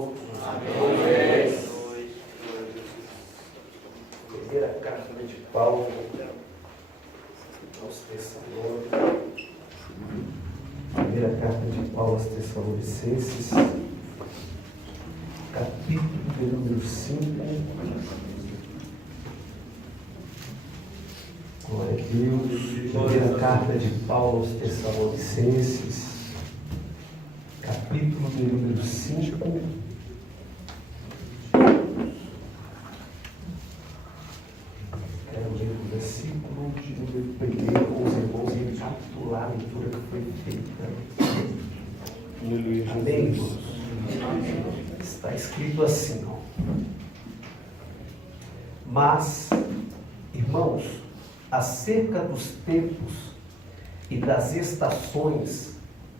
todos. Amém. Primeira carta de Paulo aos Tessalonicenses. Primeira carta de Paulo aos Tessalonicenses, capítulo de número 5. Glória a Deus. Primeira carta de Paulo aos Tessalonicenses, capítulo de número 5. Quero ler o versículo de número 1 com os irmãos e recapitular a leitura que foi feita. Amém, irmãos? Está escrito assim, ó. Mas, irmãos, acerca dos tempos e das estações,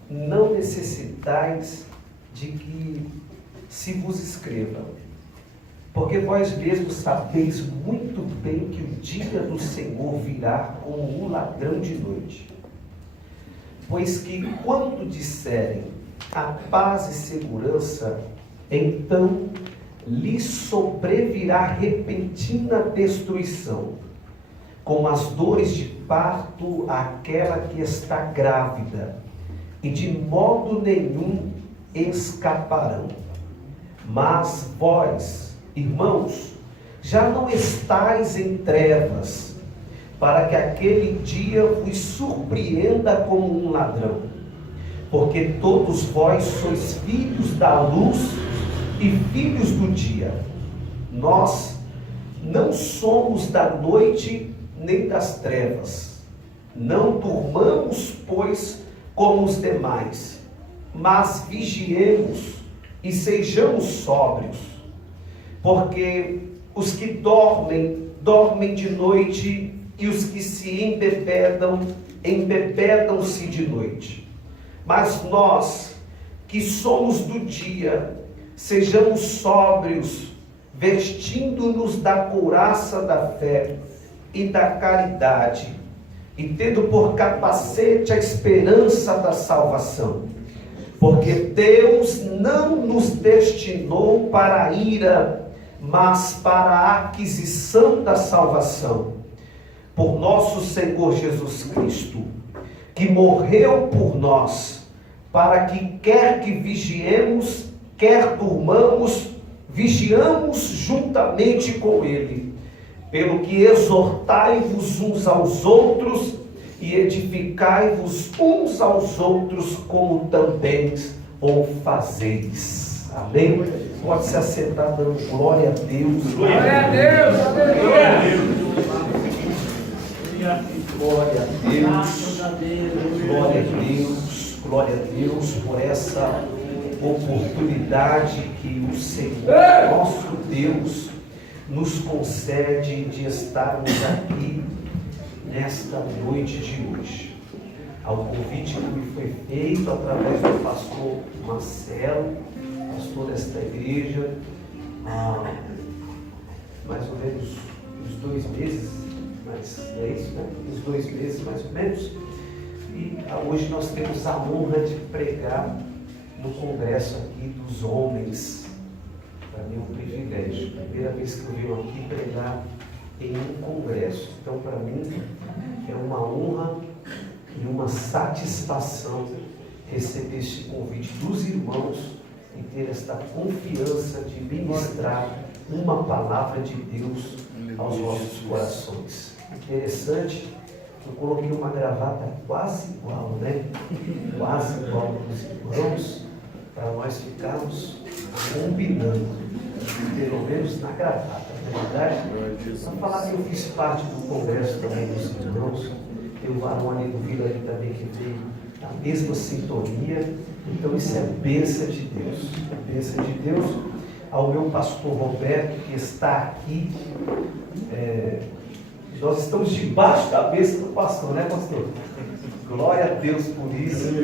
não necessitais de que se vos escreva, porque vós mesmos sabeis muito bem que o dia do Senhor virá como um ladrão de noite. Pois que quando disserem a paz e segurança, então lhes sobrevirá repentina destruição, como as dores de parto àquela que está grávida, e de modo nenhum escaparão. Mas vós, irmãos, já não estáis em trevas, para que aquele dia vos surpreenda como um ladrão. Porque todos vós sois filhos da luz e filhos do dia. Nós não somos da noite nem das trevas. Não durmamos, pois, como os demais, mas vigiemos e sejamos sóbrios. Porque os que dormem, dormem de noite, e os que se embebedam, embebedam-se de noite. Mas nós, que somos do dia, sejamos sóbrios, vestindo-nos da couraça da fé e da caridade, e tendo por capacete a esperança da salvação. Porque Deus não nos destinou para a ira, mas para a aquisição da salvação, por nosso Senhor Jesus Cristo, que morreu por nós, para que quer que vigiemos, quer durmamos, vigiamos juntamente com Ele. Pelo que exortai-vos uns aos outros e edificai-vos uns aos outros, como também o fazeis. Amém? Pode se assentar dando glória a Deus. Glória a Deus. Glória a Deus. Glória a Deus. Glória a Deus. Glória a Deus por essa oportunidade que o Senhor, nosso Deus, nos concede de estarmos aqui nesta noite de hoje. Ao convite que me foi feito através do pastor Marcelo, pastor desta igreja, há mais ou menos uns 2 meses, mas é isso, né? Uns 2 meses mais ou menos. E hoje nós temos a honra de pregar no congresso aqui dos homens. Para mim é um privilégio. Primeira vez que eu venho aqui pregar em um congresso. Então, para mim, é uma honra e uma satisfação receber este convite dos irmãos e ter esta confiança de ministrar uma palavra de Deus aos nossos corações. Interessante, eu coloquei uma gravata quase igual, né? Quase igual dos irmãos, para nós ficarmos combinando, pelo menos na gravata, não é verdade? Para falar que eu fiz parte do congresso também dos irmãos, tem o varão ali do Vila ali também que veio na mesma sintonia, então isso é bênção de Deus, é bênção de Deus. Ao meu pastor Roberto, que está aqui, nós estamos debaixo da bênção do pastor, né, pastor? Glória a Deus por isso.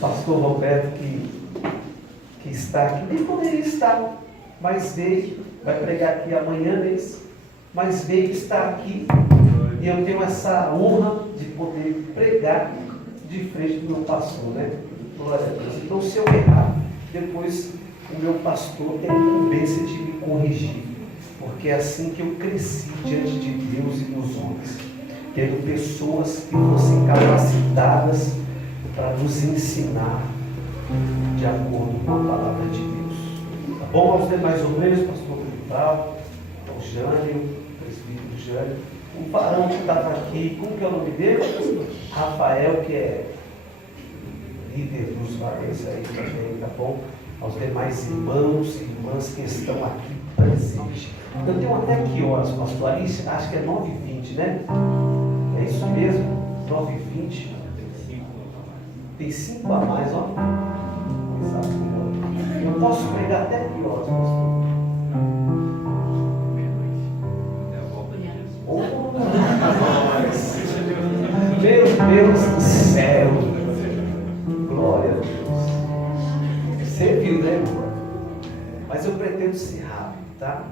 Pastor Roberto que está aqui, nem poderia estar, mas veio, vai pregar aqui amanhã mesmo, mas veio estar aqui, e eu tenho essa honra de poder pregar de frente do meu pastor, né? Glória a Deus. Então, se eu errar, depois o meu pastor tem a incumbência de me corrigir, porque é assim que eu cresci diante de Deus e dos homens, tendo pessoas que fossem capacitadas para nos ensinar de acordo com a palavra de Deus. Tá bom? Aos demais obreiros, pastor Vital, ao Jânio, o presbítero Jânio, o varão que estava aqui, como que é o nome dele? Rafael, que é líder dos varões aí também, tá bom? Aos demais irmãos e irmãs que estão aqui presentes. Eu tenho até que horas, pastor Alice? Acho que é 9h20, né? É isso mesmo? 9h20. Tem 5 a mais, ó. Eu posso pregar até que horas, pastor? Meu Deus do céu! Glória a Deus! Você viu, né, irmão? Mas eu pretendo ser rápido, tá?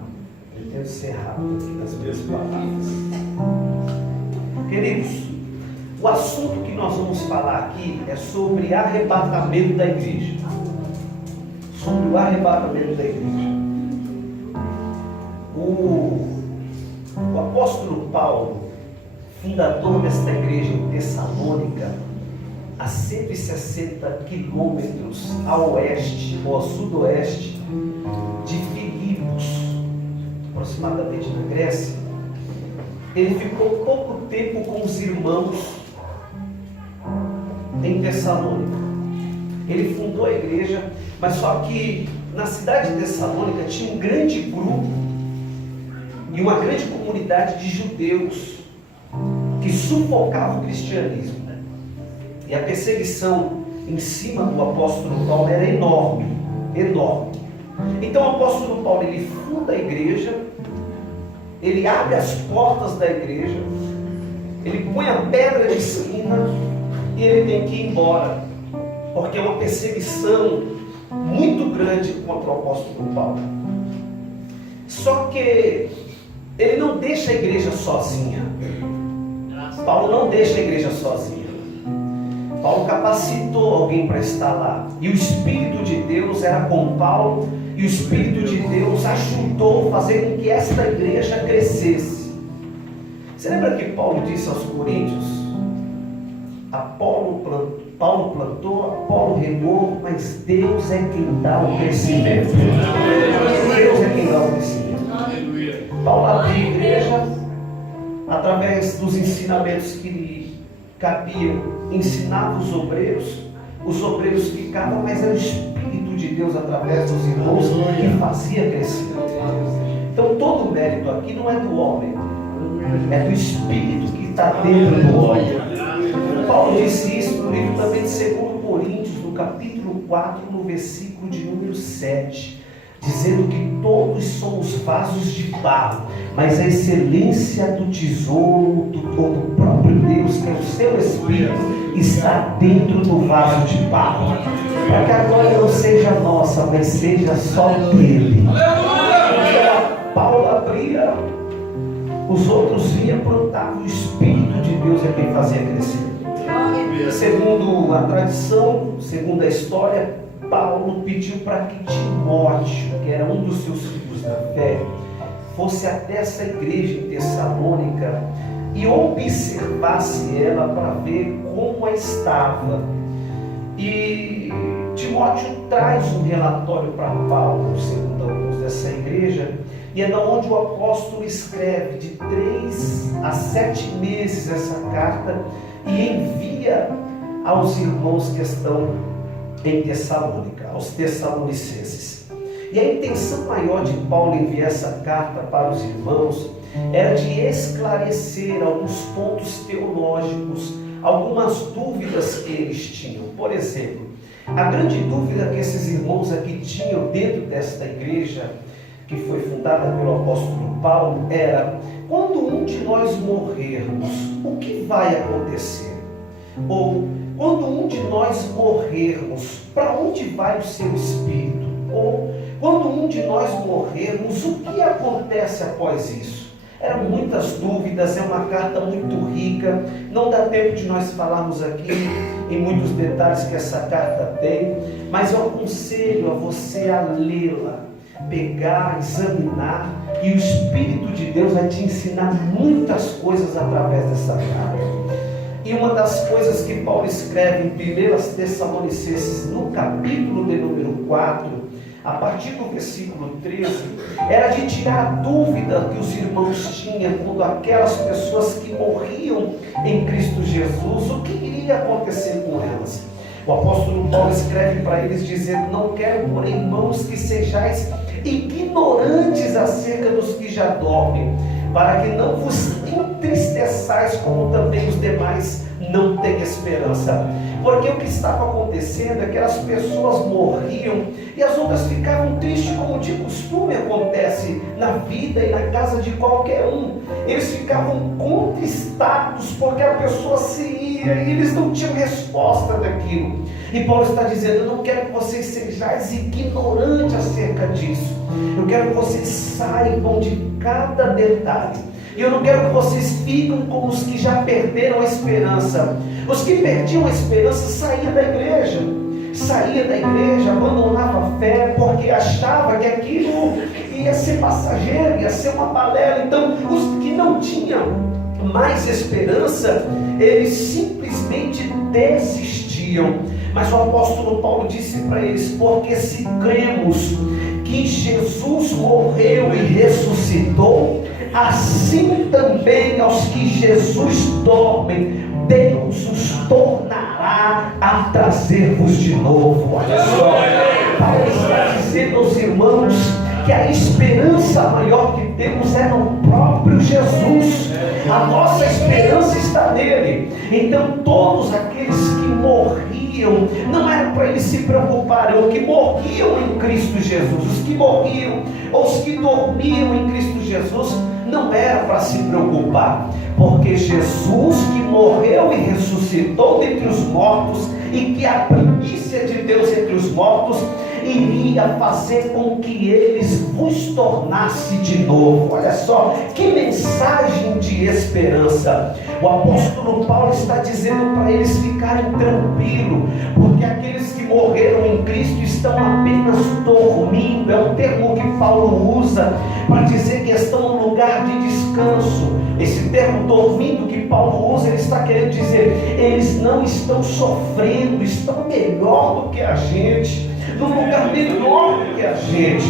Pretendo ser rápido aqui nas minhas palavras. Queridos, o assunto que nós vamos falar aqui é sobre arrebatamento da igreja. Sobre o arrebatamento da igreja. O apóstolo Paulo, fundador desta igreja em Tessalônica, a 160 quilômetros a oeste ou a sudoeste de Filipos, aproximadamente na Grécia, ele ficou pouco tempo com os irmãos em Tessalônica. Ele fundou a igreja, mas só que na cidade de Tessalônica tinha um grande grupo e uma grande comunidade de judeus que sufocavam o cristianismo. E a perseguição em cima do apóstolo Paulo era enorme, enorme. Então o apóstolo Paulo, ele funda a igreja, ele abre as portas da igreja, ele põe a pedra de esquina e ele tem que ir embora, porque é uma perseguição muito grande contra o apóstolo Paulo. Só que ele não deixa a igreja sozinha. Paulo não deixa a igreja sozinha. Paulo capacitou alguém para estar lá. E o Espírito de Deus era com Paulo. E o Espírito de Deus ajudou a fazer com que esta igreja crescesse. Você lembra que Paulo disse aos Coríntios? Paulo plantou, Apolo regou, mas Deus é quem dá o crescimento. Deus é quem dá o crescimento. Paulo abriu a igreja através dos ensinamentos que lhe cabiam, ensinava os obreiros ficavam, mas era o Espírito de Deus através dos irmãos que fazia crescer. Então todo o mérito aqui não é do homem, é do Espírito que está dentro do homem. Paulo disse isso no livro também de 2 Coríntios, no capítulo 4, no versículo de número 7, dizendo que todos somos vasos de barro, mas a excelência do tesouro do próprio Deus, que é o seu Espírito, está dentro do vaso de barro, para que a glória não seja nossa, mas seja só dele. Paulo abria, os outros vinham, plantavam, o Espírito de Deus é quem fazia crescer. Segundo a tradição, segundo a história, Paulo pediu para que Timóteo, que era um dos seus filhos da fé, fosse até essa igreja em Tessalônica e observasse ela para ver como ela estava. E Timóteo traz um relatório para Paulo, segundo alguns dessa igreja, e é da onde o apóstolo escreve de 3 a 7 meses essa carta e envia aos irmãos que estão em Tessalônica, aos tessalonicenses. E a intenção maior de Paulo enviar essa carta para os irmãos era de esclarecer alguns pontos teológicos, algumas dúvidas que eles tinham. Por exemplo, a grande dúvida que esses irmãos aqui tinham dentro desta igreja, que foi fundada pelo apóstolo Paulo, era: quando um de nós morrermos, o que vai acontecer? Ou, quando um de nós morrermos, para onde vai o seu espírito? Ou, quando um de nós morrermos, o que acontece após isso? Eram muitas dúvidas, é uma carta muito rica, não dá tempo de nós falarmos aqui em muitos detalhes que essa carta tem, mas eu aconselho a você a lê-la, pegar, examinar, e o Espírito de Deus vai te ensinar muitas coisas através dessa carta. E uma das coisas que Paulo escreve em 1 Tessalonicenses, no capítulo de número 4, a partir do versículo 13, era de tirar a dúvida que os irmãos tinham quando aquelas pessoas que morriam em Cristo Jesus, o que iria acontecer com elas. O apóstolo Paulo escreve para eles dizendo: não quero, porém, irmãos, que sejais ignorantes acerca dos que já dormem, para que não vos entristeçais como também os demais não têm esperança. Porque o que estava acontecendo é que as pessoas morriam e as outras ficavam tristes, como de costume acontece na vida e na casa de qualquer um. Eles ficavam contristados porque a pessoa se ia e eles não tinham resposta daquilo. E Paulo está dizendo: eu não quero que vocês sejais ignorantes acerca disso. Eu quero que vocês saibam de cada detalhe. E eu não quero que vocês fiquem como os que já perderam a esperança. Os que perdiam a esperança saíam da igreja, abandonava a fé, porque achava que aquilo ia ser passageiro, ia ser uma balela. Então, os que não tinham mais esperança, eles simplesmente desistiam. Mas o apóstolo Paulo disse para eles: porque se cremos que Jesus morreu e ressuscitou, assim também aos que Jesus dormem, Deus os tornará a trazer-vos de novo. Olha só, Paulo está dizendo aos irmãos que a esperança maior que temos é no próprio Jesus. A nossa esperança está nele. Então todos aqueles que morriam, não era para eles se preocuparem, os que morriam em Cristo Jesus, os que morriam, ou os que dormiam em Cristo Jesus, não era para se preocupar, porque Jesus, que morreu e ressuscitou dentre os mortos, e que a primícia de Deus entre os mortos, iria fazer com que eles vos tornassem de novo. Olha só, que mensagem de esperança. O apóstolo Paulo está dizendo para eles ficarem tranquilos, porque aqueles que morreram em Cristo estão apenas dormindo. É um termo que Paulo usa para dizer que estão num lugar de descanso. Esse termo dormindo que Paulo usa, ele está querendo dizer, eles não estão sofrendo, estão melhor do que a gente, num lugar melhor do que a gente.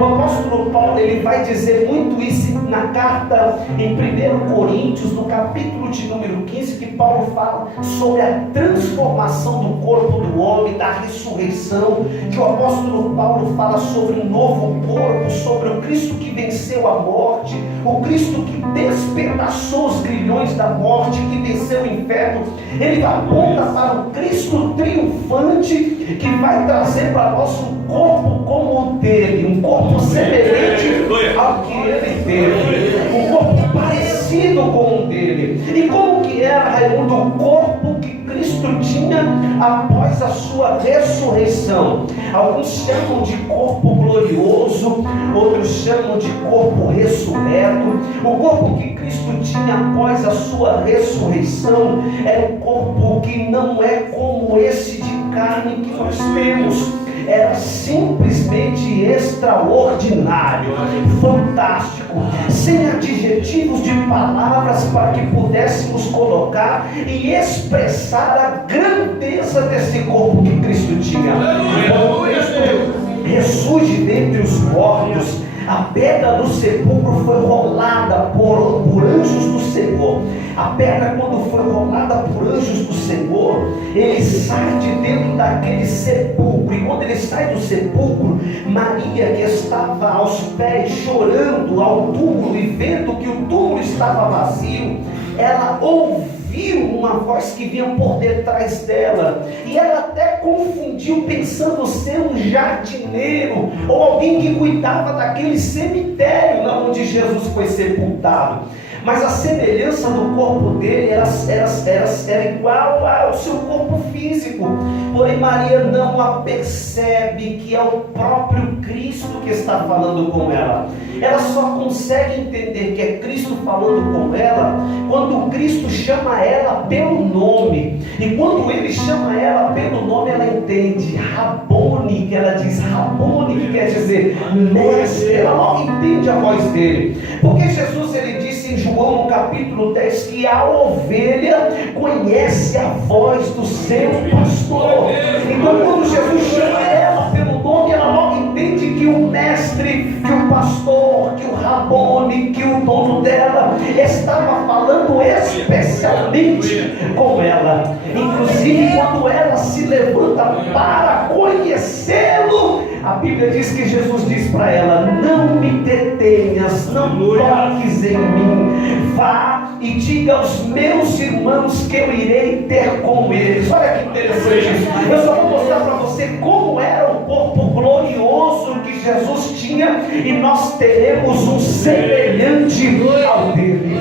O apóstolo Paulo, ele vai dizer muito isso na carta em 1 Coríntios, no capítulo de número 15, que Paulo fala sobre a transformação do corpo do homem, da ressurreição, que o apóstolo Paulo fala sobre um novo corpo, sobre o Cristo que venceu a morte, o Cristo que despedaçou os grilhões da morte, que venceu o inferno. Ele aponta para o Cristo triunfante, que vai trazer para nós um corpo como o dele, um corpo semelhante ao que ele teve, um corpo parecido com o dele. E como que era, Raimundo, o corpo que Cristo tinha após a sua ressurreição? Alguns chamam de corpo glorioso, outros chamam de corpo ressurreto. O corpo que Cristo tinha após a sua ressurreição era um corpo que não é como esse de carne que nós temos. Era simplesmente extraordinário, fantástico, sem adjetivos de palavras para que pudéssemos colocar e expressar a grandeza desse corpo que Cristo tinha. Quando Cristo ressurge dentre os mortos, a pedra do sepulcro foi rolada por anjos do Senhor. A pedra, quando foi rolada por anjos do Senhor, ele sai de dentro daquele sepulcro. E quando ele sai do sepulcro, Maria, que estava aos pés chorando ao túmulo e vendo que o túmulo estava vazio, ela ouviu uma voz que vinha por detrás dela, e ela até confundiu, pensando ser um jardineiro ou alguém que cuidava daquele cemitério onde Jesus foi sepultado. mas a semelhança do corpo dele era igual ao seu corpo físico. Porém Maria não a percebe que é o próprio Cristo que está falando com ela. Ela só consegue entender que é Cristo falando com ela quando Cristo chama ela pelo nome. E quando ele chama ela pelo nome, ela entende. Rabone, que ela diz Rabone, que quer dizer mestre. Ela logo entende a voz dele, porque Jesus, ele disse em João no capítulo 10 que a ovelha conhece a voz do seu pastor. Então quando Jesus chama ela pelo nome, ela logo entende que o mestre, que o pastor, que o Rabone, que o dono dela estava falando especialmente com ela. Inclusive quando ela se levanta para conhecê-lo, a Bíblia diz que Jesus diz para ela: não me detenhas, não toques em mim, vá e diga aos meus irmãos que eu irei ter com eles. Olha que interessante isso. Eu só vou mostrar para você como era o corpo glorioso que Jesus tinha, e nós teremos um semelhante ao dele.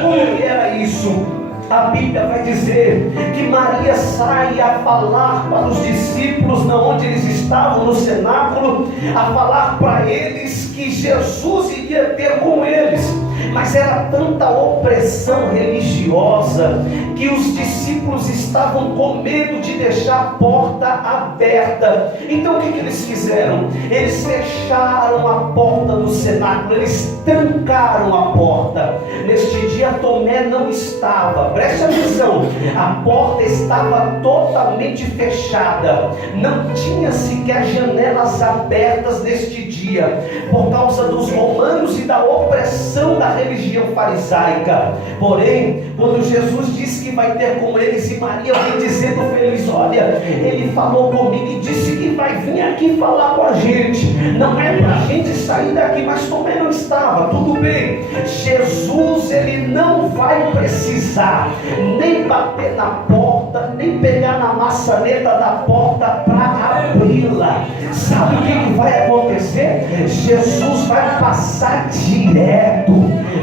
Como que era isso? A Bíblia vai dizer que Maria sai a falar para os discípulos, onde eles estavam no cenáculo, a falar para eles que Jesus iria ter com eles. Mas era tanta opressão religiosa que os discípulos estavam com medo de deixar a porta aberta. Então o que eles fizeram? Eles fecharam a porta do cenáculo, eles trancaram a porta. Neste dia Tomé não estava. Preste atenção, a porta estava totalmente fechada, não tinha sequer janelas abertas neste dia, por causa dos romanos e da opressão da religião farisaica. Porém, quando Jesus disse que vai ter com eles, e Maria vem dizendo feliz: olha, ele falou comigo e disse que vai vir aqui falar com a gente, não é para a gente sair daqui. Mas Tomé não estava, tudo bem. Jesus, ele não vai precisar nem bater na porta, nem pegar na maçaneta da porta para abri-la. Sabe o que vai acontecer? Jesus vai passar direto,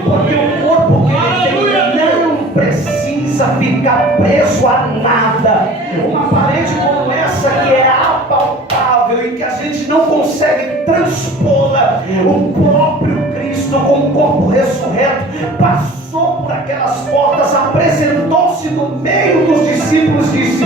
porque o corpo que ele tem não precisa ficar preso a nada. Uma parede como essa, que é apalpável e que a gente não consegue transpô-la, o próprio Cristo, com o corpo ressurreto, passou por aquelas portas, apresentou-se no meio dos discípulos e disse: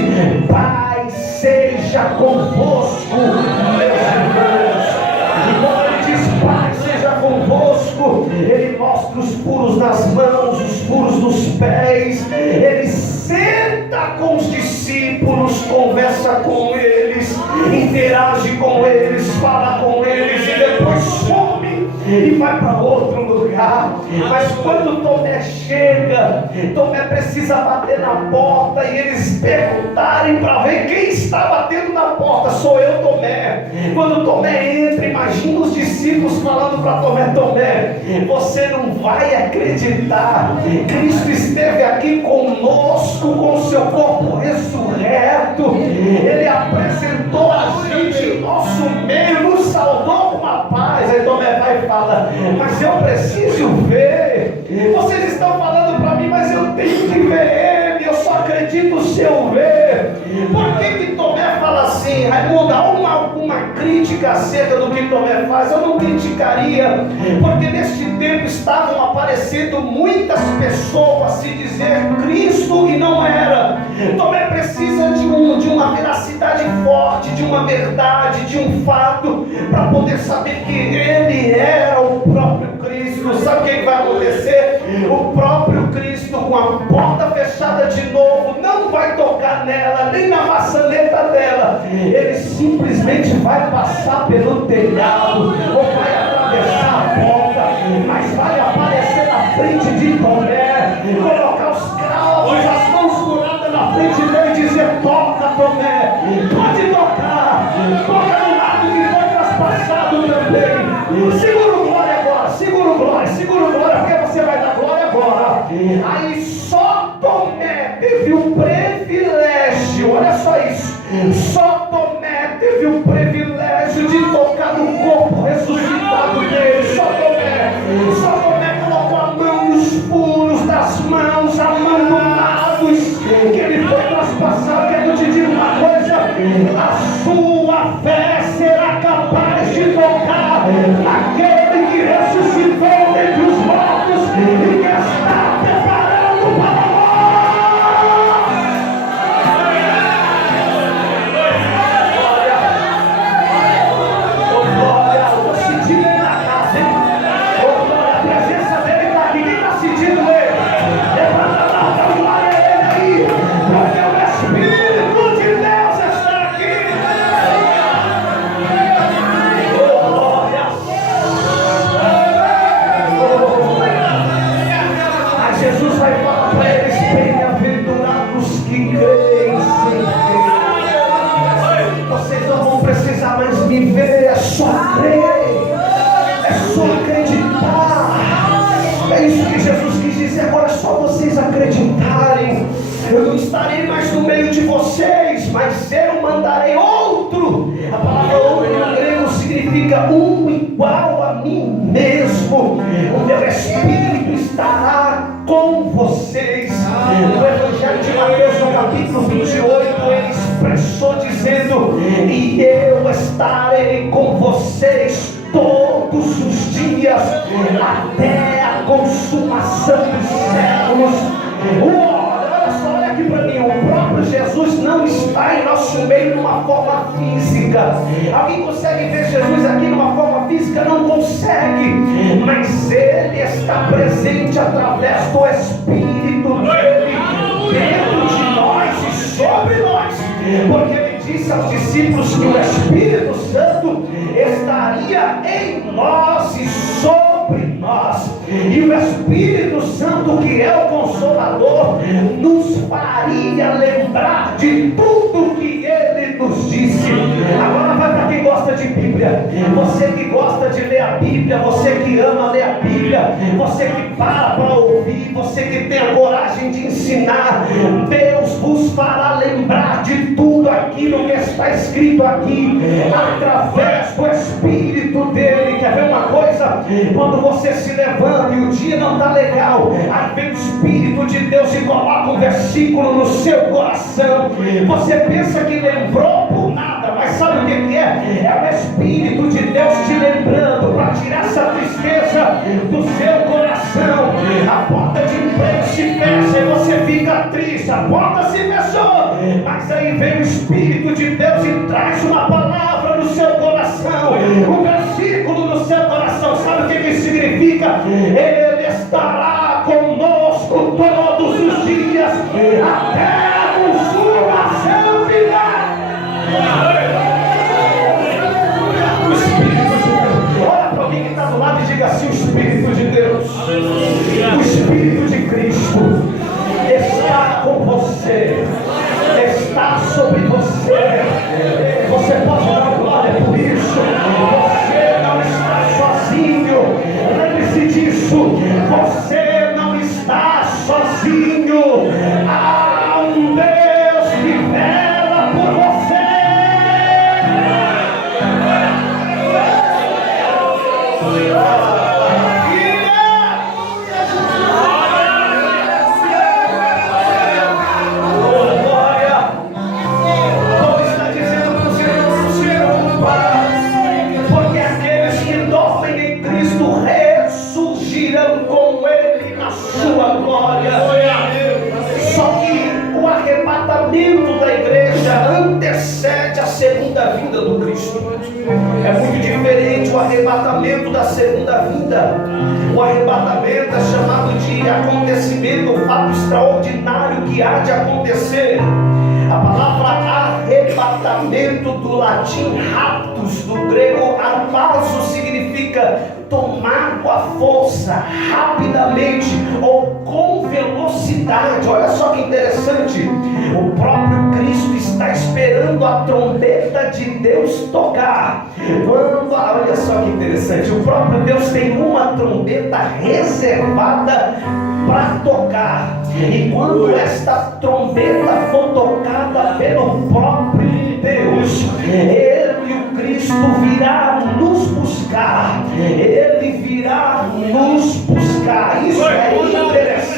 Pai seja convosco, meus irmãos. E quando ele diz Pai seja convosco, ele mostra os furos nas mãos, os furos nos pés. Ele senta com os discípulos, conversa com eles, interage com eles, fala com eles e depois some e vai para outro lugar. Mas quando Tomé chega, Tomé precisa bater na porta e eles perguntarem para ver quem está batendo na porta. Sou eu, Tomé. Quando Tomé entra, imagina os discípulos falando para Tomé: Tomé, você não vai acreditar, Cristo esteve aqui conosco com o seu corpo ressurreto, ele apresentou a gente em nosso meio, nos saudou com uma paz. Aí Tomé vai e fala: mas eu preciso ver. Vocês estão falando para mim, mas eu tenho que ver ele. Eu só acredito se eu ver. Por que Tomé fala assim? Raimundo, há uma crítica acerca do que Tomé faz. Eu não criticaria, porque neste tempo estavam aparecendo muitas pessoas se dizer Cristo e não era. Tomé precisa de uma veracidade forte, de uma verdade, de um fato, para poder saber que ele era o próprio Cristo. Sabe o que vai acontecer? O próprio Cristo, com a porta fechada de novo, não vai tocar nela, nem na maçaneta dela. Ele simplesmente vai passar pelo telhado, ou vai atravessar a porta, mas vai aparecer na frente de Tomé, colocar os cravos, as mãos curadas na frente dele e dizer: toca, Tomé, pode tocar, toca no lado que foi traspassado também. Segura o glória agora, segura o glória, porque você vai dar glória agora. Aí só Tomé teve o privilégio, olha só isso, só Tomé teve o privilégio de tocar no corpo ressuscitado dele. Só Tomé só crer, é só acreditar. É isso que Jesus quis dizer. Agora é só vocês acreditarem. Eu não estarei mais no meio de vocês, mas eu mandarei outro. A palavra outro no grego significa um igual a mim mesmo. O meu Espírito estará com vocês. No Evangelho de Mateus, no capítulo 28, ele expressou dizendo: e eu estarei com vocês todos os dias, até a consumação dos séculos. Olha só, olha aqui para mim. O próprio Jesus não está em nosso meio numa forma física. Alguém consegue ver Jesus aqui numa forma física? Não consegue, mas Ele está presente através do Espírito dele dentro de nós e sobre nós, porque Ele disse aos discípulos que o Espírito Santo estaria em nós e sobre nós, e o Espírito Santo, que é o Consolador, nos faria lembrar de tudo que Ele nos disse. Agora vai para quem gosta de Bíblia. Você que gosta de ler a Bíblia, você que ama ler a Bíblia, você que para ouvir, você que tem a coragem de ensinar, Deus vos fará lembrar de tudo aquilo que está escrito aqui, através do Espírito dele. Quer ver uma coisa? Quando você se levanta e o dia não está legal, aí vem o Espírito de Deus e coloca um versículo no seu coração. Você pensa que lembrou por nada, mas sabe o que é? É o Espírito de Deus te lembrando, para tirar essa tristeza do seu coração. A porta de emprego se fecha e você fica triste, a porta se fechou, mas aí vem o Espírito de Deus e traz uma palavra no seu coração, um versículo no seu coração. Sabe o que isso significa? Ele estará conosco todos os dias, até a consumação final. O Espírito de Deus. Olha para alguém que está do lado e diga assim: o Espírito de Deus, o Espírito de Cristo está com você, está sobre você. Você pode dar glória por isso. Você não está sozinho. Lembre-se disso. Você não está sozinho. Há um Deus que vela por você. Da igreja antecede a segunda vinda do Cristo. É muito diferente o arrebatamento da segunda vinda. O arrebatamento é chamado de acontecimento, o fato extraordinário que há de acontecer. A palavra arrebatamento, do latim raptus, do grego arpazo, significa tomar com a força, rapidamente ou com velocidade. Olha só que interessante. O próprio Cristo está esperando a trombeta de Deus tocar. Olha só que interessante. O próprio Deus tem uma trombeta reservada para tocar. E quando esta trombeta for tocada pelo próprio Deus, Ele, o Cristo, virá nos buscar. Ele virá nos buscar. Isso é interessante.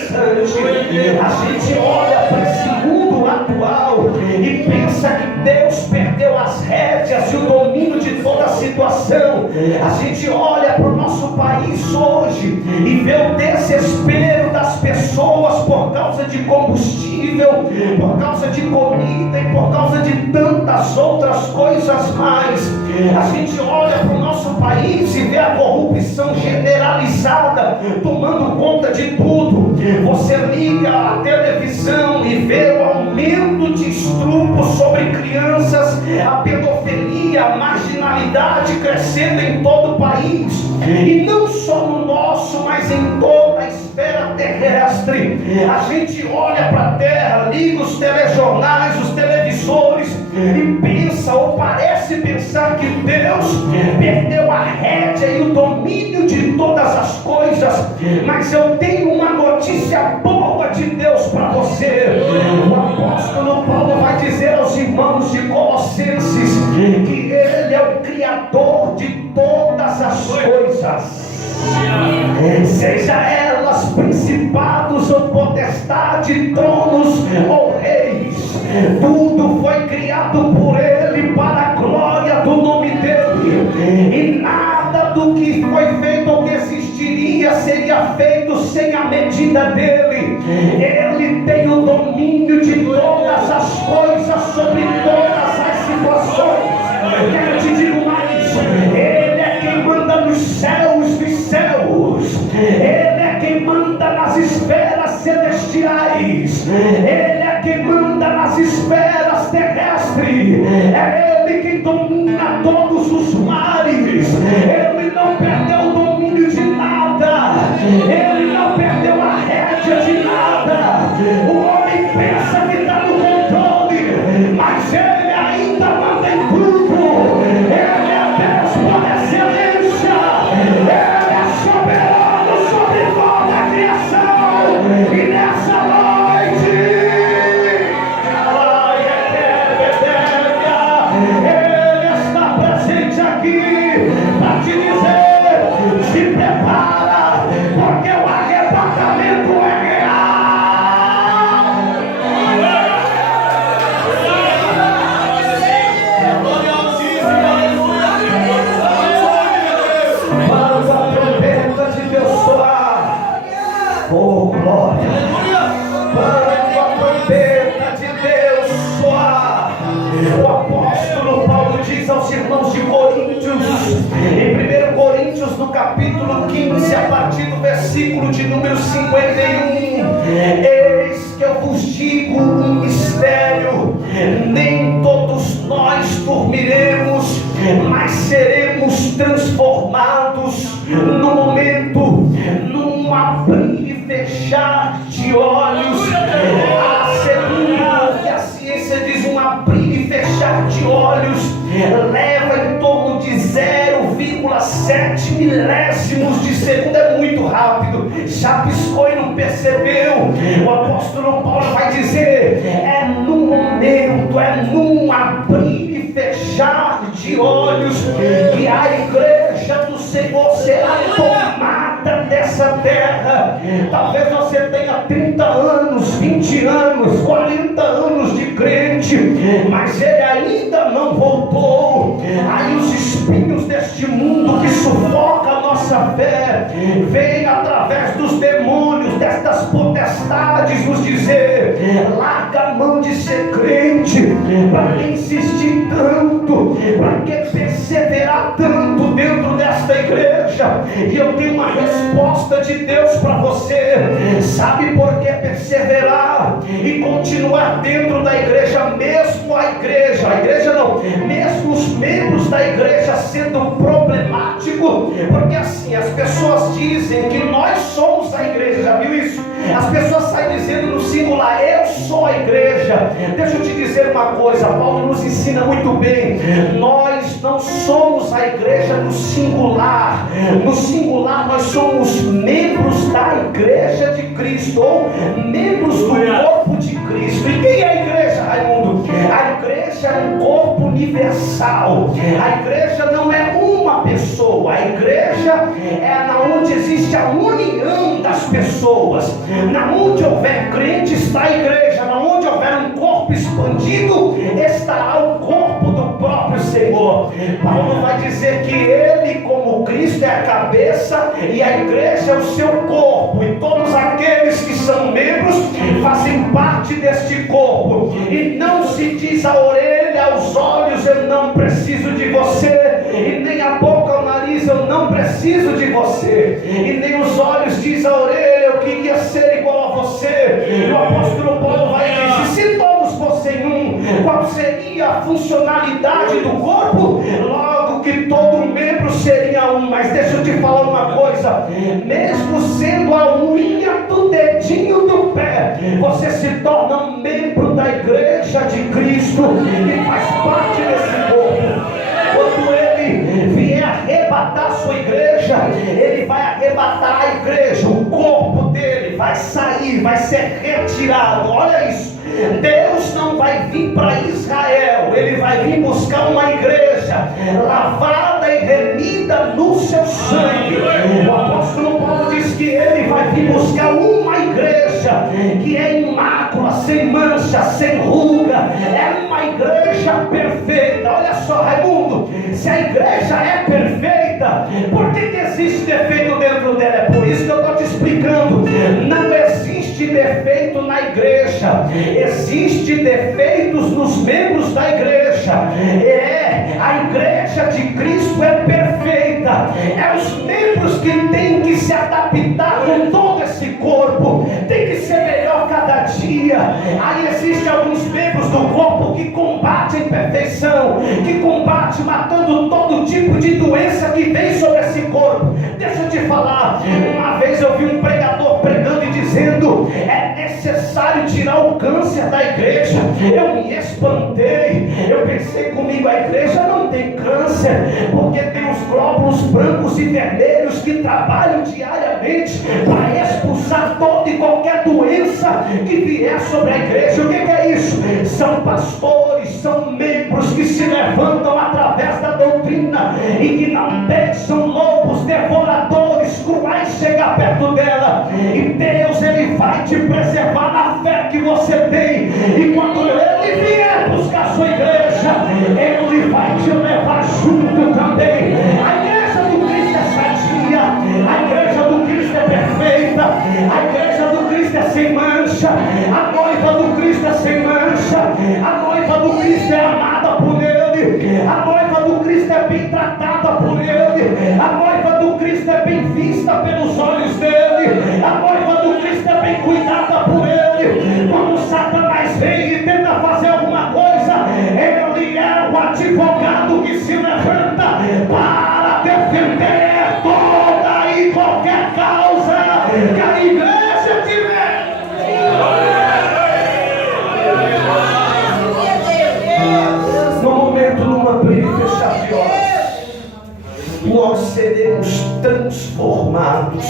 A gente olha para esse mundo atual e pensa que Deus perdeu as rédeas e o domínio de toda a situação. A gente olha para o nosso país hoje e vê o desespero das pessoas por causa de combustível, por causa de comida e por causa de tantas outras coisas mais. A gente olha para o nosso país e vê a corrupção generalizada tomando conta de tudo. Você liga a televisão e vê o aumento de estupro sobre crianças, a pedofilia, a marginalidade crescendo em todo o país, e não só no nosso, mas em toda a esfera terrestre. A gente olha para a terra, liga os telejornais, os televisores e pensa ou parece pensar que Deus perdeu a rédea e o domínio de todas as coisas, mas eu tenho uma notícia boa de Deus para você. O apóstolo Paulo vai dizer aos irmãos de Colossenses que Ele é o Criador de todas as coisas, seja elas principados ou potestade, tronos ou reis, tudo foi criado por Ele para a glória do nome dEle, e nada do que foi feito ou que existiria seria feito sem a medida dEle. Ele tem o domínio de todas as coisas, sobre todas as situações. Eu quero te digo mais, Ele é quem manda nos céus dos céus, Ele é quem manda nas esferas celestiais, Ele é quem manda nas esferas terrestres, é Ele quem domina todos os mares. Ele não perdeu o domínio de nada, Ele não perdeu a rédea de nada. O homem pensa que está no controle, mas Ele ainda manda em tudo. Ele é Deus por excelência, Ele é soberano sobre toda a criação. E nessa noite, Ele está presente aqui para te dizer: se prepara, porque o arrebatamento é real. Quando a trombeta de Deus soar, oh glória! Quando a trombeta de Deus soar, o apóstolo Paulo diz aos irmãos de Coríntios, em 1 Coríntios, no capítulo 15, a partir do versículo de número 51: eis que eu vos digo um mistério, nem todos nós dormiremos, mas seremos transformados no momento, num abrir e fechar de olhos. Segundo que a ciência diz, um abrir e fechar de olhos leva em torno de 0,7 milésimos de segundo. É muito rápido, já piscou e não percebeu. O apóstolo Paulo vai dizer: é num momento, é num abrir e fechar de olhos que a igreja do Senhor será tomada dessa terra. Talvez você tenha 30 anos, 20 anos, 40 anos de crente, mas ele ainda não voltou. Aí os espinhos deste mundo que sufoca a nossa fé vem através dos demônios, destas potestades, nos dizer: larga a mão de ser crente. Para que insistir tanto? Para que perseverar tanto dentro desta igreja? E eu tenho uma resposta de Deus para você. Sabe por que perseverar e continuar dentro da igreja, mesmo a igreja não, mesmo os membros da igreja sendo problemático? Porque assim, as pessoas dizem que nós somos a igreja, já viu isso? As pessoas saem dizendo no singular: eu sou a igreja. Deixa eu te dizer uma coisa, Paulo nos ensina muito bem: nós não somos a igreja no singular. No singular nós somos membros da igreja de Cristo, ou membros do corpo de Cristo. E quem é a igreja, Raimundo? A igreja é um corpo universal. A igreja não é uma pessoa. A igreja é na onde existe a união das pessoas. Na onde houver crente está a igreja. Na onde houver um corpo expandido estará o corpo do próprio Senhor. Paulo vai dizer que ele, como Cristo, é a cabeça e a igreja é o seu corpo, e todos aqueles que são membros fazem parte deste corpo. E não se diz a orelha, aos olhos: eu não preciso de você, e nem a boca, ao nariz: eu não preciso de você, e nem os olhos diz a orelha: eu queria ser igual a você. E o apóstolo Paulo vai dizer: se todos fossem um, qual seria a funcionalidade do corpo? Logo que todo membro seria um Mas deixa eu te falar uma coisa: mesmo sendo a unha do dedinho do pé, você se torna um membro da igreja de Cristo e faz parte desse corpo. Quando Ele vier arrebatar a sua igreja, Ele vai arrebatar a igreja, o corpo dele vai sair, vai ser retirado. Olha isso. Deus não vai vir para Israel, Ele vai vir buscar uma igreja lavada e remida no seu sangue. O apóstolo Paulo diz que Ele vai vir buscar uma igreja que é imácula, sem mancha, sem ruga, é uma igreja perfeita. Olha só, Raimundo, se a igreja é perfeita, por que existe defeito dentro dela? É por isso que eu estou te explicando. Não existe defeito na igreja, existe defeitos nos membros da igreja. A igreja de Cristo é perfeita, é os membros que têm que se adaptar com todo esse corpo, tem que ser melhor cada dia. Aí existem alguns membros do corpo que combatem a imperfeição, que combatem matando todo tipo de doença que vem sobre esse corpo. Deixa eu te falar, uma vez eu vi um pregador pregando e dizendo: é necessário tirar o câncer da igreja. Eu me espantei, eu pensei comigo: a igreja não tem câncer, porque tem os glóbulos brancos e vermelhos que trabalham diariamente para expulsar toda e qualquer doença que vier sobre a igreja. O que é isso? São pastores, são membros que se levantam através da doutrina e que não deixam lobos devoradores cruéis chegar perto dela. E Deus, Ele vai te preservar na fé que você tem, e quando Ele vier buscar a sua igreja, Ele vai te levar junto também. A igreja do Cristo é sadia, a igreja do Cristo é perfeita, a igreja do Cristo é sem mancha, a noiva do Cristo é sem mancha, a noiva do Cristo é amada por Ele, a noiva do Cristo é bem tratada por Ele, a noiva do Cristo é bem vista pelos olhos dele, a noiva do Cristo é bem cuidada por Ele. Quando Satanás vem e tenta fazer alguma coisa, Ele é o advogado que se levanta para defender toda e qualquer causa que a igreja tiver. No momento, numa abrir e fechar de olhos, nós seremos transformados.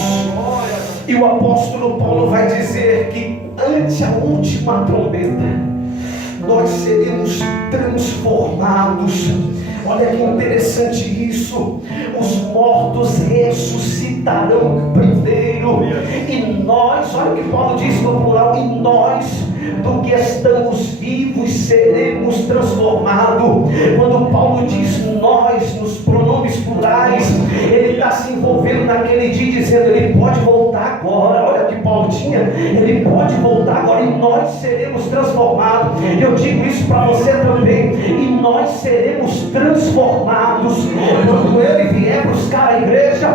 E o apóstolo Paulo vai dizer que ante a última trombeta, nós seremos transformados. Olha que interessante isso. Os mortos ressuscitarão primeiro, e nós, olha o que Paulo diz no plural, e nós, do que estamos vivos, seremos transformados. Quando Paulo diz nós, nos pronomes plurais, ele está se envolvendo naquele dia, dizendo: ele pode voltar agora. Olha que Paulo tinha, ele pode voltar agora, e nós seremos transformados. Eu digo isso para você também, e nós seremos transformados. Quando ele vier buscar a igreja,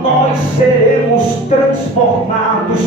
nós seremos transformados.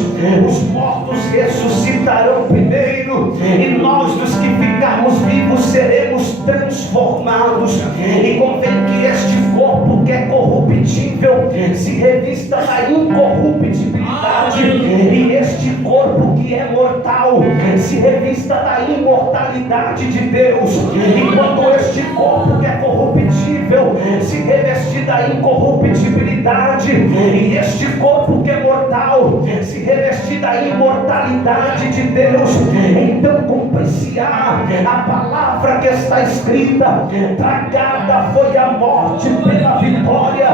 Os mortos ressuscitarão primeiro, e nós, dos que ficarmos vivos, seremos transformados. E convém que este corpo que é corruptível se revista da incorruptibilidade, e este corpo que é mortal se revista da imortalidade de Deus. E quando este corpo que é corruptível se revestir da incorruptibilidade, e este corpo que é mortal se revestir da imortalidade de Deus, então cumprir-se-á a palavra que está escrita: tragada foi a morte pela vitória.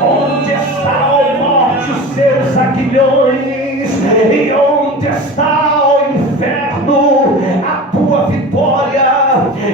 Onde está, ó morte, os seus aguilhões? E onde está, ó inferno, a tua vitória?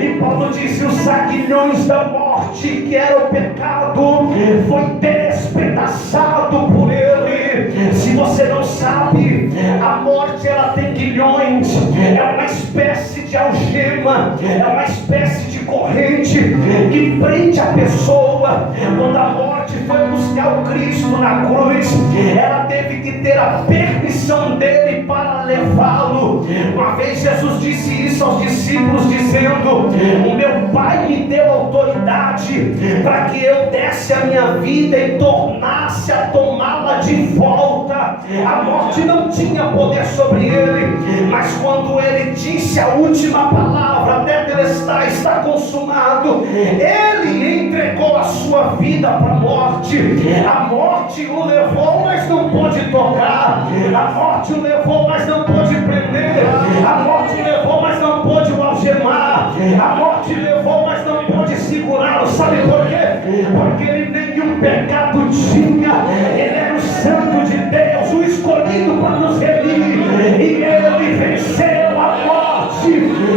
E Paulo disse: os aguilhões da morte, que era o pecado, foi despedaçado por ele. Se você não sabe, a morte, ela tem guilhões, é uma espécie de algema, é uma espécie de corrente que prende a pessoa. Quando a morte foi buscar ao Cristo na cruz, ela teve que ter a permissão dele para levá-lo. Uma vez Jesus disse isso aos discípulos, dizendo: o meu Pai me deu autoridade para que eu desse a minha vida e tornasse a tomá-la de volta. A morte não tinha poder sobre ele, mas quando ele disse a última palavra, tetelestai, está consumado, ele entregou a sua vida para a morte. A morte o levou, mas não pôde tocar. A morte o levou, mas não pôde prender. A morte o levou, mas não pôde o algemar. A morte levou, mas não pôde segurá-lo. Sabe por quê? Porque ele nenhum pecado tinha. Ele era o santo de Deus, o escolhido para nos remir, e ele venceu a morte,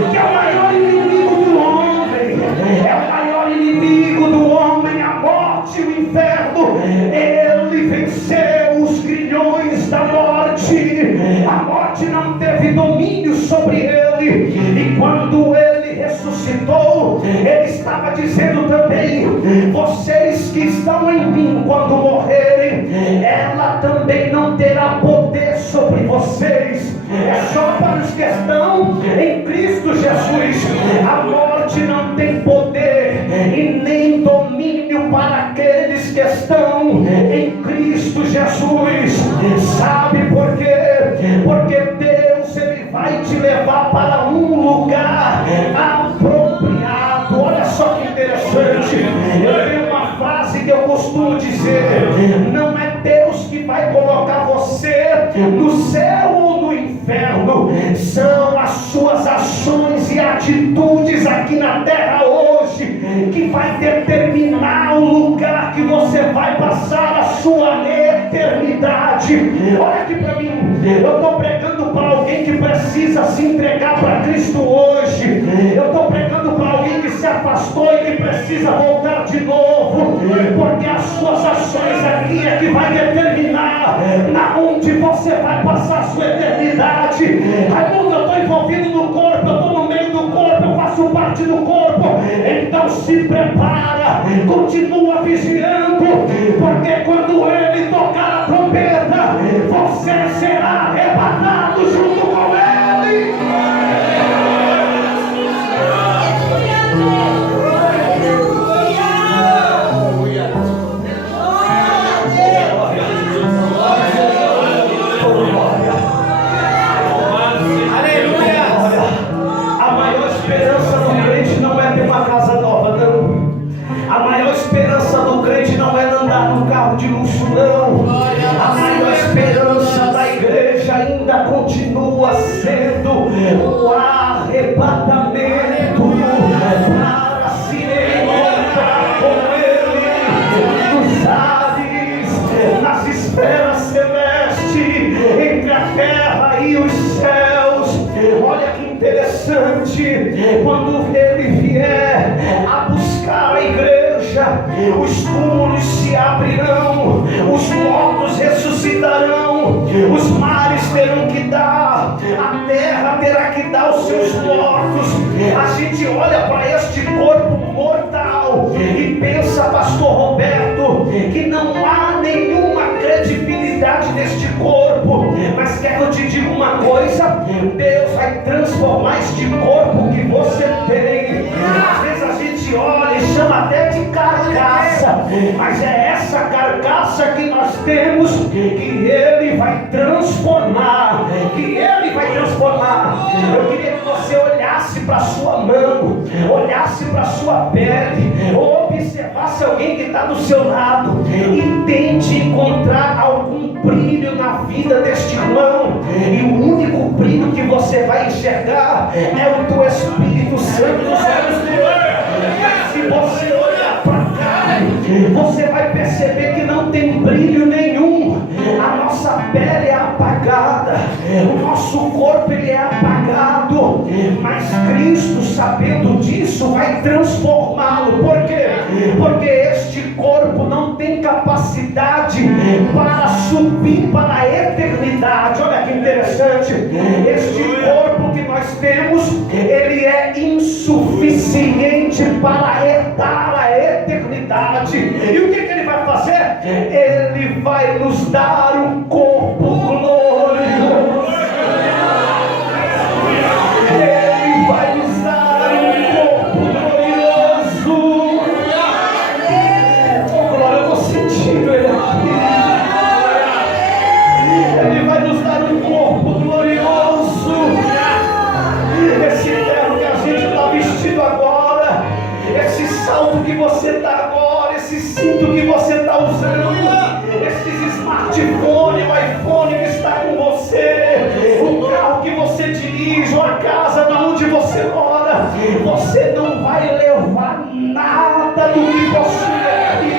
que é o maior inimigo do homem. É o maior inimigo do homem, a morte, o inferno. Ele venceu os grilhões da morte. A morte não teve domínio sobre ele. E quando ele ressuscitou, ele estava dizendo também: vocês que estão em mim, quando morrerem, ela também não terá poder sobre vocês. É só para os que estão em Cristo Jesus. A morte não tem poder e nem domínio para aqueles que estão em Cristo Jesus. Sabe por quê? Porque Deus, ele vai te levar para um lugar apropriado. Olha só que interessante. Eu tenho uma frase que eu costumo dizer: não é Deus que vai colocar você no céu ou no inferno, são as suas ações e atitudes aqui na terra hoje que vai determinar o lugar que você vai passar a sua eternidade. Olha aqui para mim, eu estou pregando para alguém que precisa se entregar para Cristo hoje. Eu estou pregando para alguém que se afastou e que precisa voltar de novo, porque as suas ações aqui é que vai determinar na onde você vai passar a sua eternidade. Raimundo, eu estou envolvido no corpo, eu estou no meio do corpo, eu faço parte do corpo. Então se prepara, continua vigiando, porque quando ele tocar a trombeta, você será arrebatado junto com ele. De luxo não. A maior esperança da igreja ainda continua sendo o arrebatamento para se encontrar com ele nos ares, nas esferas celestes, entre a terra e os céus. Olha que interessante, quando ele vier a buscar a igreja, os túmulos se abrirão, os mortos ressuscitarão, os mares terão que dar, a terra terá que dar os seus mortos. A gente olha para este corpo mortal e pensa, pastor Roberto, que não há nenhuma credibilidade neste corpo. Mas quer que eu te diga uma coisa? Deus vai transformar este corpo que você tem. Às vezes a gente olha e chama até de carcaça, mas é essa carcaça que nós temos que ele vai transformar. Eu queria que você olhasse para a sua mão, olhasse para a sua pele, ou observasse alguém que está do seu lado e tente encontrar algum brilho na vida deste irmão. E o único brilho que você vai enxergar é o do Espírito Santo dos olhos dele. Se você olhar para cá, você vai perceber que não tem brilho nenhum. A nossa pele é apagada, o nosso corpo ele é apagado, mas Cristo, sabendo disso, vai transformá-lo. Por quê? Porque este corpo não tem capacidade para subir para a eternidade. Olha que interessante, este corpo que nós temos, ele é insuficiente para herdar a eternidade. E o que ele vai fazer? Ele vai nos dar um corpo glorioso. Ele vai nos dar um corpo glorioso. Oh glória, eu vou sentindo Ele aqui. Ele vai nos dar um corpo glorioso. Esse terno que a gente está vestido agora, esse salto que você está agora, esse cinto que você está usando, esses smartphones, o iPhone que está com você, o carro que você dirige, ou a casa onde você mora, você não vai levar nada do que possui aqui.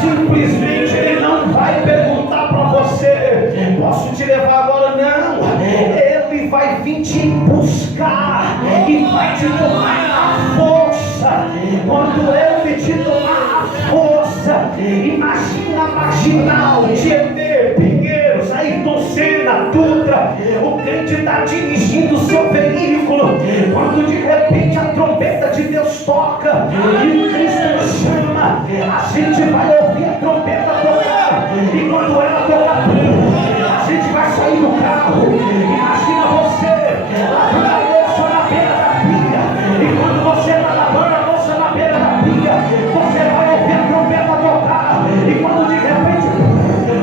Simplesmente Ele não vai perguntar para você: posso te levar agora? Não. Ele vai vir te buscar e vai te tomar a força. Quando Ele te tomar a força, imagina Marginal, Tietê, Pinheiros, Ayrton Senna, Dutra, o crente está dirigindo o seu veículo, quando de repente a trombeta de Deus toca e o Cristo chama, a gente vai ouvir a trombeta tocar, e quando ela tocar, a gente vai sair do carro. Imagina você lavando a louça na beira da pia, e quando você está lavando a louça na beira da pia, você vai ouvir a trombeta tocar, e quando de repente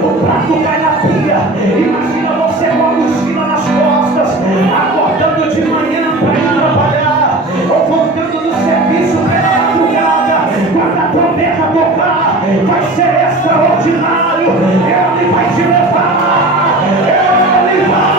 o prato cai na pia, imagina você com a mochila nas costas, acordando de manhã para ir trabalhar, ou voltando do serviço pela madrugada. Quando a trombeta tocar, vai ser extraordinário. Ele vai te levar, Ele vai.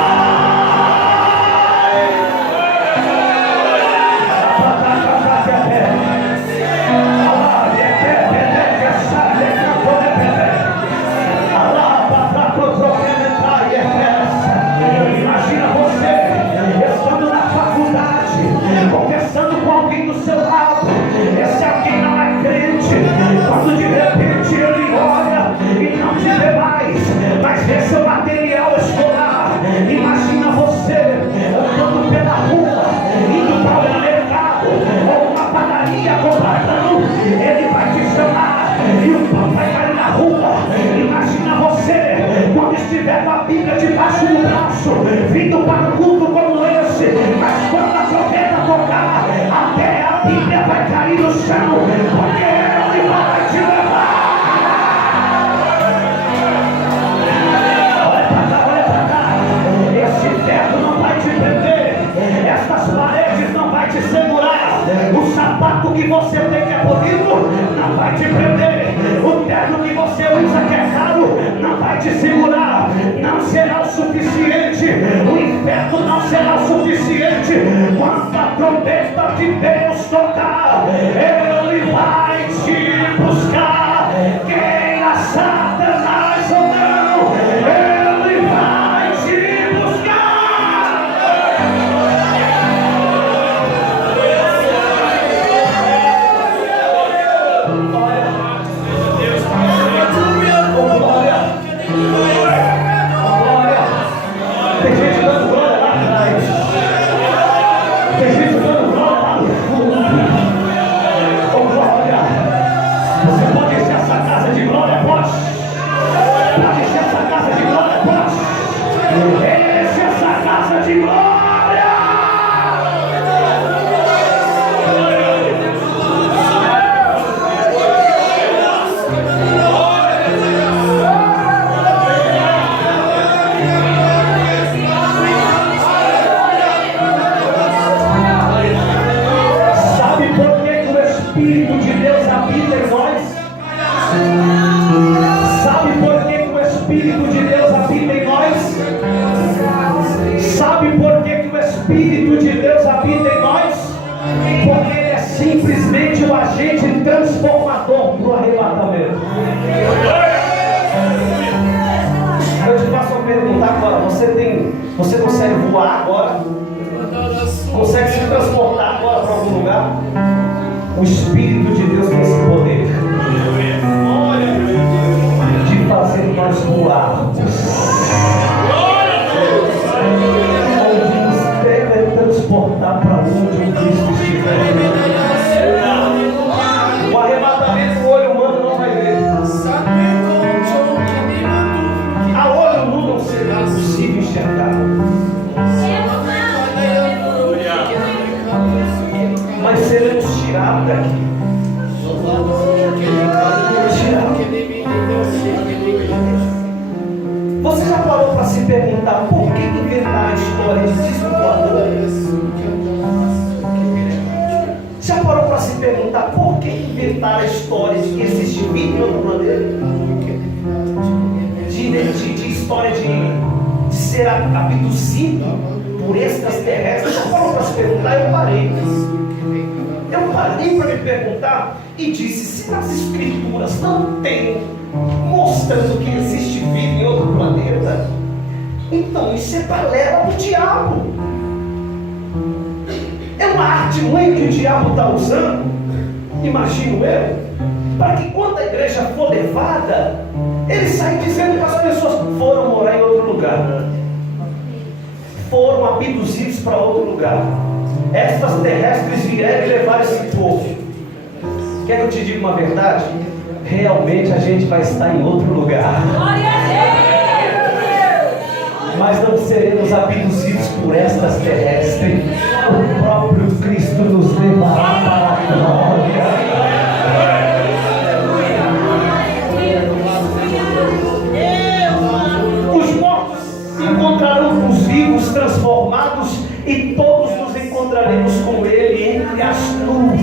Imagina você estando na faculdade, conversando com alguém do seu lado. Esse alguém não é crente. Quando de repente ele olha e não te vê mais, mas vê seu material escolar. Imagina você andando pela rua, indo para o mercado ou uma padaria comprar pão. Ele vai te chamar e o pão vai cair na rua. Imagina você quando estiver com a Bíblia debaixo do braço, vindo para um culto como esse, mas quando a trombeta tocar, até a Bíblia vai cair no chão, porque Ele vai te levar. Olha pra cá, esse teto não vai te prender, estas paredes não vai te segurar, o sapato que você tem que é bonito não vai te prender, o terno que você usa que é caro não vai te segurar, não será o suficiente, o inferno não será o suficiente. Quando a trombeta de Deus tocar, Ele vai te buscar, queira Satanás ou não, Ele vai te buscar. Tem gente dando glória lá atrás. Tem gente dando glória lá no fundo. Oh glória. Você pode perguntar por que inventaram a história de disco voador? Já parou para se perguntar por que inventaram a história de que existe vida em outro planeta? De história de ser abduzido por extraterrestres? Já parou para se perguntar? Eu parei. Eu parei para me perguntar e disse: se nas escrituras não tem mostrando que existe vida em outro planeta, então isso é balela do diabo. É uma artimanha que o diabo está usando, imagino eu, para que quando a igreja for levada, ele sai dizendo que as pessoas foram morar em outro lugar, foram abduzidos para outro lugar, extraterrestres vieram e levaram esse povo. Quer que eu te diga uma verdade? Realmente a gente vai estar em outro lugar, mas não seremos abduzidos por extraterrestres. O próprio Cristo nos levará para a glória. Os mortos encontrarão os vivos transformados e todos nos encontraremos com Ele entre as nuvens.